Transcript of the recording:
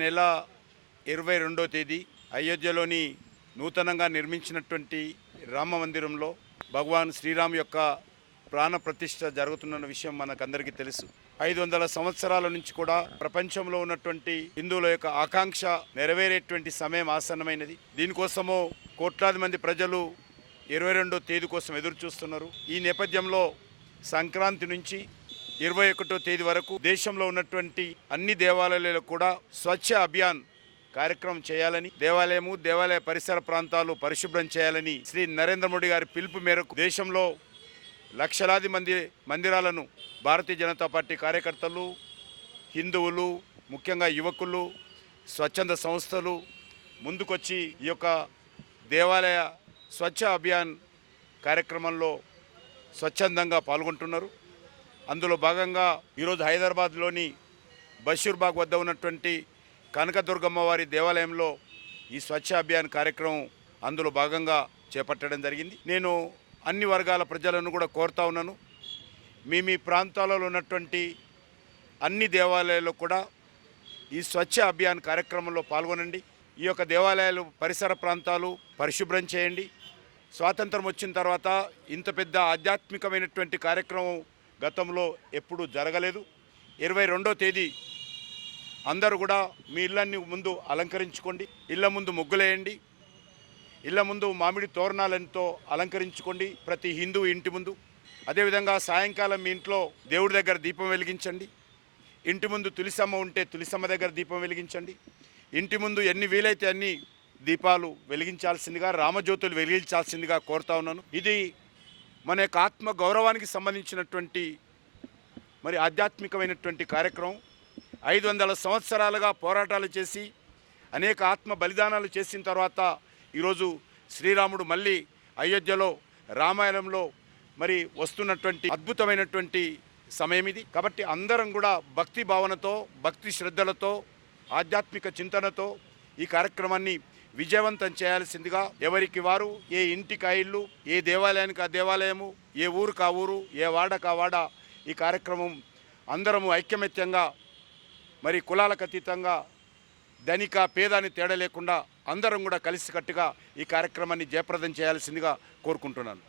నెల ఇరవై రెండో తేదీ అయోధ్యలోని నూతనంగా నిర్మించినటువంటి రామ మందిరంలో భగవాన్ శ్రీరామ్ యొక్క ప్రాణ ప్రతిష్ట జరుగుతున్న విషయం మనకందరికీ తెలుసు. ఐదు వందల సంవత్సరాల నుంచి కూడా ప్రపంచంలో ఉన్నటువంటి హిందువుల యొక్క ఆకాంక్ష నెరవేరేటువంటి సమయం ఆసన్నమైనది. దీనికోసము కోట్లాది మంది ప్రజలు ఇరవై రెండో తేదీ కోసం ఎదురు చూస్తున్నారు ఈ నేపథ్యంలో సంక్రాంతి నుంచి ఇరవై ఒకటో తేదీ వరకు దేశంలో ఉన్నటువంటి అన్ని దేవాలయాలలో కూడా స్వచ్ఛ అభియాన్ కార్యక్రమం చేయాలని దేవాలయము దేవాలయ పరిసర ప్రాంతాలు పరిశుభ్రం చేయాలని శ్రీ నరేంద్ర మోడీ గారి పిలుపు మేరకు దేశంలో లక్షలాది మంది మందిరాలను భారతీయ జనతా పార్టీ కార్యకర్తలు హిందువులు ముఖ్యంగా యువకులు స్వచ్ఛంద సంస్థలు ముందుకొచ్చి ఈ యొక్క దేవాలయ స్వచ్ఛ అభియాన్ కార్యక్రమంలో స్వచ్ఛందంగా పాల్గొంటున్నారు. అందులో భాగంగా ఈరోజు హైదరాబాద్లోని బషీర్బాగ్ వద్ద ఉన్నటువంటి కనకదుర్గమ్మ వారి దేవాలయంలో ఈ స్వచ్ఛ అభియాన్ కార్యక్రమం అందులో భాగంగా చేపట్టడం జరిగింది. నేను అన్ని వర్గాల ప్రజలను కూడా కోరుతా ఉన్నాను. మీ మీ ప్రాంతాలలో ఉన్నటువంటి అన్ని దేవాలయాల్లో కూడా ఈ స్వచ్ఛ అభియాన్ కార్యక్రమంలో పాల్గొనండి. ఈ యొక్క దేవాలయాలు పరిసర ప్రాంతాలు పరిశుభ్రం చేయండి. స్వాతంత్రం వచ్చిన తర్వాత ఇంత పెద్ద ఆధ్యాత్మికమైనటువంటి కార్యక్రమం గతంలో ఎప్పుడూ జరగలేదు. ఇరవై రెండో తేదీ అందరూ కూడా మీ ఇళ్ళన్ని ముందు అలంకరించుకోండి. ఇళ్ళ ముందు ముగ్గులేయండి. ఇళ్ళ ముందు మామిడి తోరణాలతో అలంకరించుకోండి ప్రతి హిందూ ఇంటి ముందు. అదేవిధంగా సాయంకాలం మీ ఇంట్లో దేవుడి దగ్గర దీపం వెలిగించండి. ఇంటి ముందు తులిసమ్మ ఉంటే తులిసమ్మ దగ్గర దీపం వెలిగించండి. ఇంటి ముందు ఎన్ని వీలైతే అన్ని దీపాలు వెలిగించాల్సిందిగా రామజ్యోతులు వెలిగించాల్సిందిగా కోరుతా ఉన్నాను. ఇది మన యొక్క ఆత్మ గౌరవానికి సంబంధించినటువంటి మరి ఆధ్యాత్మికమైనటువంటి కార్యక్రమం. ఐదు వందల సంవత్సరాలుగా పోరాటాలు చేసి అనేక ఆత్మ బలిదానాలు చేసిన తర్వాత ఈరోజు శ్రీరాముడు మళ్ళీ అయోధ్యలో రామాయణంలో మరి వస్తున్నటువంటి అద్భుతమైనటువంటి సమయం ఇది. కాబట్టి అందరం కూడా భక్తి భావనతో భక్తి శ్రద్ధలతో ఆధ్యాత్మిక చింతనతో ఈ కార్యక్రమాన్ని విజయవంతం చేయాల్సిందిగా ఎవరికి వారు ఏ ఇంటికి ఇల్లు ఏ దేవాలయానికి ఆ దేవాలయము ఏ ఊరుకు ఆ ఊరు ఏ వాడకు ఆ వాడ ఈ కార్యక్రమం అందరము ఐక్యమత్యంగా మరి కులాలకు అతీతంగా ధనిక పేదాని తేడా లేకుండా అందరం కూడా కలిసికట్టుగా ఈ కార్యక్రమాన్ని జయప్రదం చేయాల్సిందిగా కోరుకుంటున్నాను.